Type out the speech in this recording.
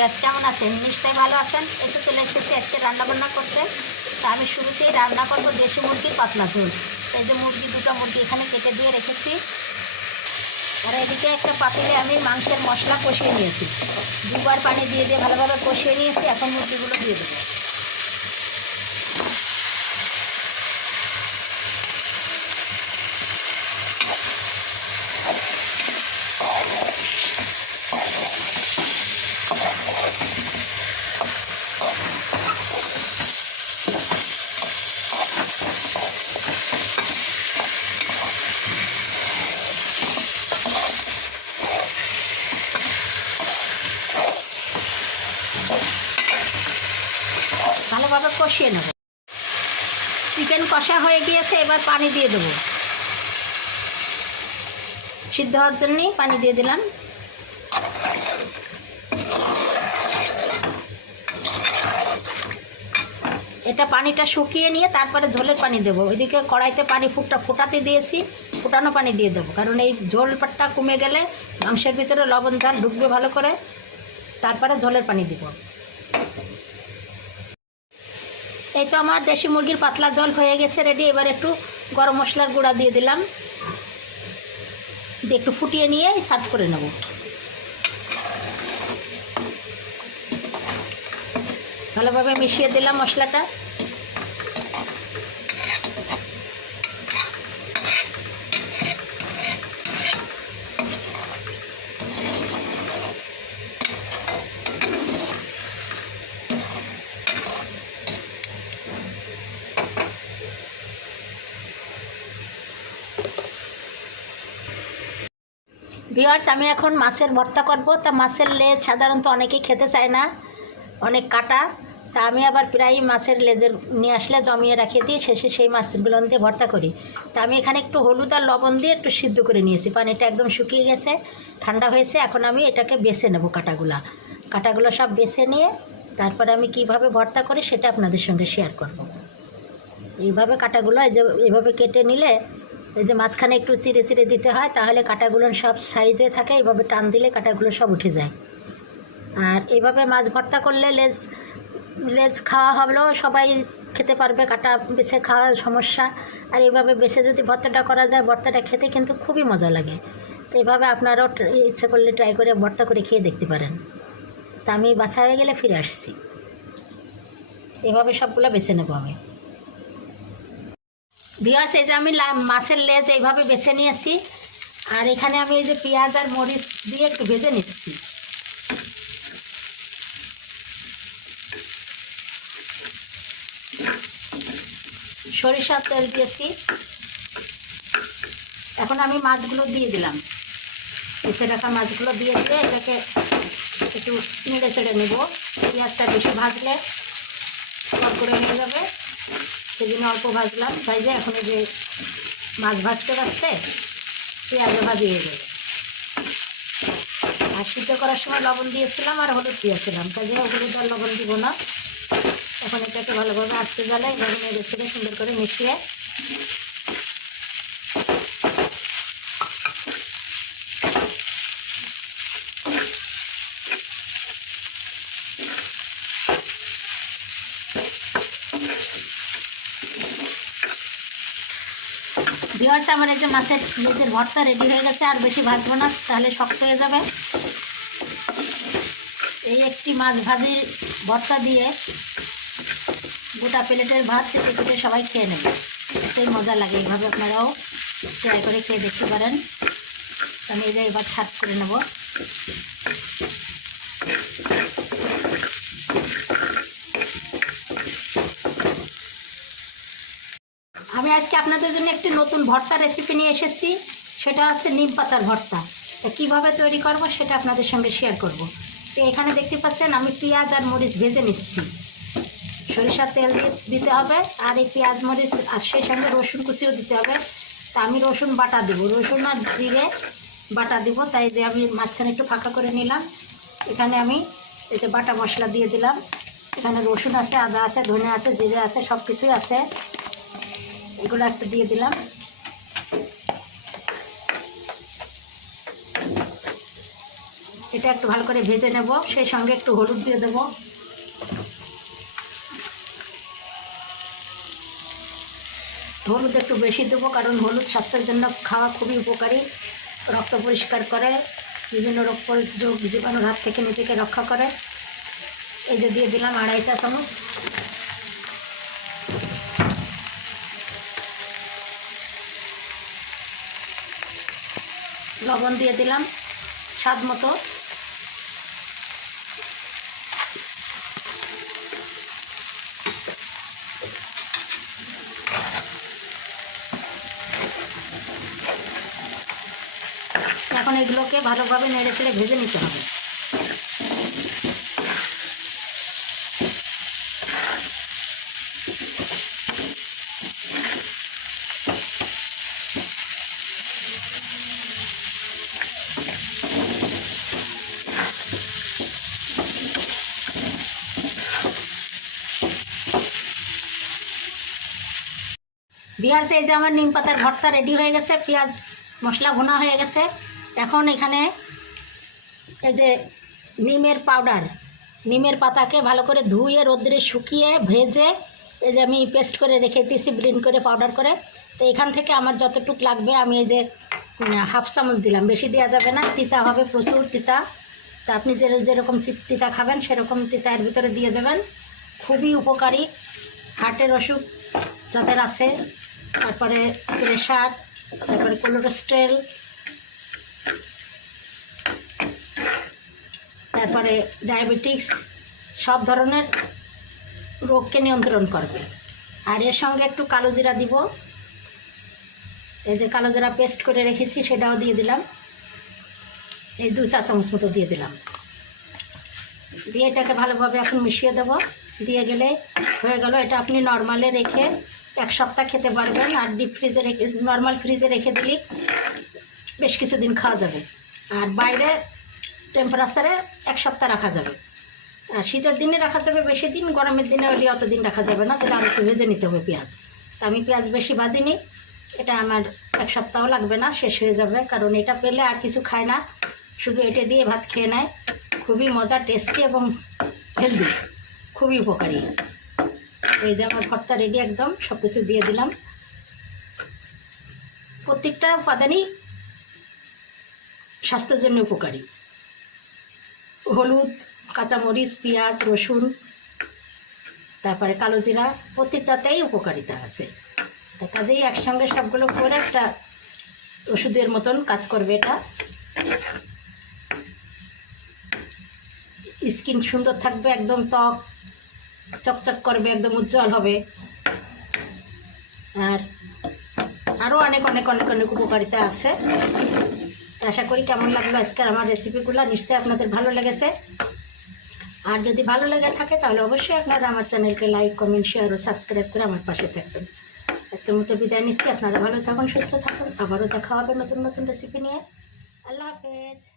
ব্যাস কেমন আছেন? নিশ্চয়ই ভালো আছেন। এসে চলে এসেছি আজকে রান্নাবান্না করতে। তা আমি শুরুতেই রান্না করব দেশি মুরগির পাতলা ঝোল। এই যে মুরগি, দুটো মুরগি এখানে কেটে দিয়ে রেখেছি। আর এদিকে একটা পাতিলে আমি মাংসের মশলা কষিয়ে নিয়েছি। দুবার পানি দিয়ে দিয়ে ভালোভাবে কষিয়ে নিয়েছি। এখন মুরগিগুলো দিয়ে দেবো। ভালোভাবে কষিয়ে নেব। চিকেন কষা হয়ে গিয়েছে, এবার পানি দিয়ে দেবো। সিদ্ধ হওয়ার জন্যই পানি দিয়ে দিলাম। এটা পানিটা শুকিয়ে নিয়ে তারপরে ঝোলের পানি দেবো। ওইদিকে কড়াইতে পানি ফুটটা ফোটাতে দিয়েছি, ফুটানো পানি দিয়ে দেবো। কারণ এই ঝোল পাটটা কমে গেলে মাংসের ভিতরে লবণ, ঝাল ঢুকবে ভালো করে। তারপরে ঝোলের পানি দিব। এই তো আমার দেশি মুরগির পাতলা জল হয়ে গেছে রেডি এবার একটু গরম মশলার গুঁড়া দিয়ে দিলাম। দিয়ে একটু ফুটিয়ে নিয়ে সার্ভ করে নেব। ভালোভাবে মিশিয়ে দিলাম মশলাটা। ভিওয়ার্স আমি এখন মাছের ভর্তা করব। তা মাছের লেজ সাধারণত অনেকেই খেতে চায় না, অনেক কাটা। তা আমি আবার প্রায় মাছের লেজের নিয়ে আসলে জমিয়ে রাখিয়ে দিয়ে শেষে সেই মাছগুলো দিয়ে ভর্তা করি। তা আমি এখানে একটু হলুদ আর লবণ দিয়ে একটু সিদ্ধ করে নিয়েছি। পানিটা একদম শুকিয়ে গেছে, ঠান্ডা হয়েছে। এখন আমি এটাকে বেছে নেব কাটাগুলা। কাটাগুলো সব বেছে নিয়ে তারপরে আমি কীভাবে ভর্তা করি সেটা আপনাদের সঙ্গে শেয়ার করব। এইভাবে কাটাগুলো এই যে, এইভাবে কেটে নিলে এই যে মাঝখানে একটু চিড়ে চিড়ে দিতে হয়, তাহলে কাঁটাগুলো সব সাইজ হয়ে থাকে, এইভাবে টান দিলে কাঁটাগুলো সব উঠে যায়। আর এইভাবে মাছ ভর্তা করলে লেজ লেজ খাওয়া হলেও সবাই খেতে পারবে, কাটা বেছে খাওয়ার সমস্যা। আর এইভাবে বেছে যদি ভর্তাটা করা যায়, ভর্তাটা খেতে কিন্তু খুবই মজা লাগে। তো এইভাবে আপনারাও ইচ্ছে করলে ট্রাই করে ভর্তা করে খেয়ে দেখতে পারেন। তা আমি বাসা হয়ে গেলে ফিরে আসছি। এভাবে সবগুলো বেছে নেব আমি। ভিওয়ার্স এই যে আমি মাছের লেজ এইভাবে বেছে নিয়েছি। আর এখানে আমি এই যে পেঁয়াজ আর মরিচ দিয়ে একটু ভেজে নিচ্ছি। সরিষার তেল দিয়েছি। এখন আমি মাছগুলো দিয়ে দিলাম। এসে রাখা মাছগুলো দিয়ে দিয়ে এটাকে একটু নেড়ে চেড়ে নেব। পেঁয়াজটা বেশি ভাজলে করে নিয়ে যাবে। সেদিন অল্প ভাজলাম, তাই যে এখন যে মাছ ভাজতে ভাজতে পেঁয়াজ ভাজিয়ে দেবে আর সিদ্ধ করার সময় লবণ দিয়েছিলাম আর হলুদ দিয়েছিলাম। তাই যে হলুদ আর লবণ দিব না। এখন এটাকে ভালোভাবে আসতে গেলে এভাবে নেড়ে সুন্দর করে মিশিয়ে ভিওয়ার্স আমার এই যে মাছের লেজের ভর্তা রেডি হয়ে গেছে, আর বেশি ভাজবো না, তাহলে শক্ত হয়ে যাবে। এই একটি মাছ ভাজির ভর্তা দিয়ে গোটা প্লেটের ভাত চেপে চেপে সবাই খেয়ে নেবে। এটাই মজা লাগে, এইভাবে আপনারাও ট্রাই করে খেয়ে দেখতে পারেন। আমি এই যে এবার সার্ভ করে নেব। আজকে আপনাদের জন্য একটি নতুন ভর্তা রেসিপি নিয়ে এসেছি। সেটা হচ্ছে নিম পাতার ভর্তা। তা কীভাবে তৈরি করব সেটা আপনাদের সঙ্গে শেয়ার করব। তো এখানে দেখতে পাচ্ছেন, আমি পেঁয়াজ আর মরিচ ভেজে নিচ্ছি। সরিষার তেল দিতে হবে আর এই পেঁয়াজ, মরিচ আর সেই সঙ্গে রসুন কুচিও দিতে হবে। তা আমি রসুন বাটা দেবো। রসুন আর জিরে বাটা দিব। তাই যে আমি মাঝখানে একটু ফাঁকা করে নিলাম। এখানে আমি এতে বাটা মশলা দিয়ে দিলাম। এখানে রসুন আছে, আদা আছে, ধনে আছে, জিরে আছে সব কিছুই আছে। এগুলো একটু দিয়ে দিলাম। এটা একটু ভালো করে ভেজে নেব, সেই সঙ্গে একটু হলুদ দিয়ে দেবো। হলুদ একটু বেশি দেবো, কারণ হলুদ স্বাস্থ্যের জন্য খাওয়া খুবই উপকারী। রক্ত পরিষ্কার করে, বিভিন্ন রোগ জীবাণুর হাত থেকে নিজেকে রক্ষা করে। এই যে দিয়ে দিলাম আড়াই চা চামচ। লবণ দিয়ে দিলাম স্বাদ মতো। এখন এগুলোকে ভালোভাবে নেড়ে চেড়ে ভেজে নিতে হবে। পেঁয়াজ এই যে আমার নিম পাতার ভর্তা রেডি হয়ে গেছে, পেঁয়াজ মশলা ভুনা হয়ে গেছে। এখন এখানে এই যে নিমের পাউডার নিমের পাতাকে ভালো করে ধুয়ে রোদ্রে শুকিয়ে ভেজে এই যে আমি পেস্ট করে রেখে দিয়েছি ব্লেন্ড করে পাউডার করে। তো এখান থেকে আমার যতটুক লাগবে আমি এই যে হাফ চামচ দিলাম। বেশি দেওয়া যাবে না, তিতা হবে প্রচুর তিতা। তা আপনি যে যেরকম তিতা খাবেন, সেরকম তিতা এর ভিতরে দিয়ে দেবেন। খুবই উপকারী, হার্টের অসুখ যাদের আছে তারপরে প্রেশার তারপরে কোলেস্ট্রল তারপরে ডায়াবেটিক্স সব ধরনের রোগকে নিয়ন্ত্রণ করবে। আর এর সঙ্গে একটু কালো জিরা দিব। এই যে কালো জিরা পেস্ট করে রেখেছি, সেটাও দিয়ে দিলাম। এই দু চা চামচ মতো দিয়ে দিলাম। দিয়ে এটাকে ভালোভাবে এখন মিশিয়ে দেবো। দিয়ে গেলে হয়ে গেল, এটা আপনি নর্মালে রেখে এক সপ্তাহ খেতে পারবেন আর ডিপ ফ্রিজে রেখে নর্মাল ফ্রিজে রেখে দিলেই বেশ কিছুদিন খাওয়া যাবে। আর বাইরে টেম্পারেচারে এক সপ্তাহ রাখা যাবে। আর শীতের দিনে রাখা যাবে বেশি দিন, গরমের দিনে হলে অত দিন রাখা যাবে না, তাহলে আর একটু ভেজে নিতে হবে পেঁয়াজ। তা আমি পেঁয়াজ বেশি ভাজিনি, এটা আমার এক সপ্তাহ লাগবে না, শেষ হয়ে যাবে, কারণ এটা পেলে আর কিছু খায় না, শুধু এটা দিয়ে ভাত খেয়ে নেয়। খুবই মজা টেস্টি এবং হেলদি খুবই উপকারী। এই যে আমার ভর্তা রেডি একদম সব কিছু দিয়ে দিলাম। প্রত্যেকটা উপাদানই স্বাস্থ্যের জন্য উপকারী। হলুদ, কাঁচামরিচ, পেঁয়াজ, রসুন, তারপরে কালো জিরা, প্রত্যেকটাতেই উপকারিতা আছে। কাজেই একসঙ্গে সবগুলো করে একটা ওষুধের মতন কাজ করবে এটা। স্কিন সুন্দর থাকবে, একদম ত্বক চকচক করবে, একদম উজ্জ্বল হবে। আর আরও অনেক অনেক অনেক অনেক উপকারিতা আছে। আশা করি কেমন লাগল আজকের আমার রেসিপিগুলো, নিশ্চয়ই আপনাদের ভালো লেগেছে। আর যদি ভালো লেগে থাকে, তাহলে অবশ্যই আপনারা আমার চ্যানেলকে লাইক, কমেন্ট, শেয়ার ও সাবস্ক্রাইব করে আমার পাশে থাকবেন। আজকের মতো বিদায় নিচ্ছি, আপনারা ভালো থাকুন, সুস্থ থাকুন, আবারও দেখা হবে নতুন নতুন রেসিপি নিয়ে। আল্লাহ হাফেজ।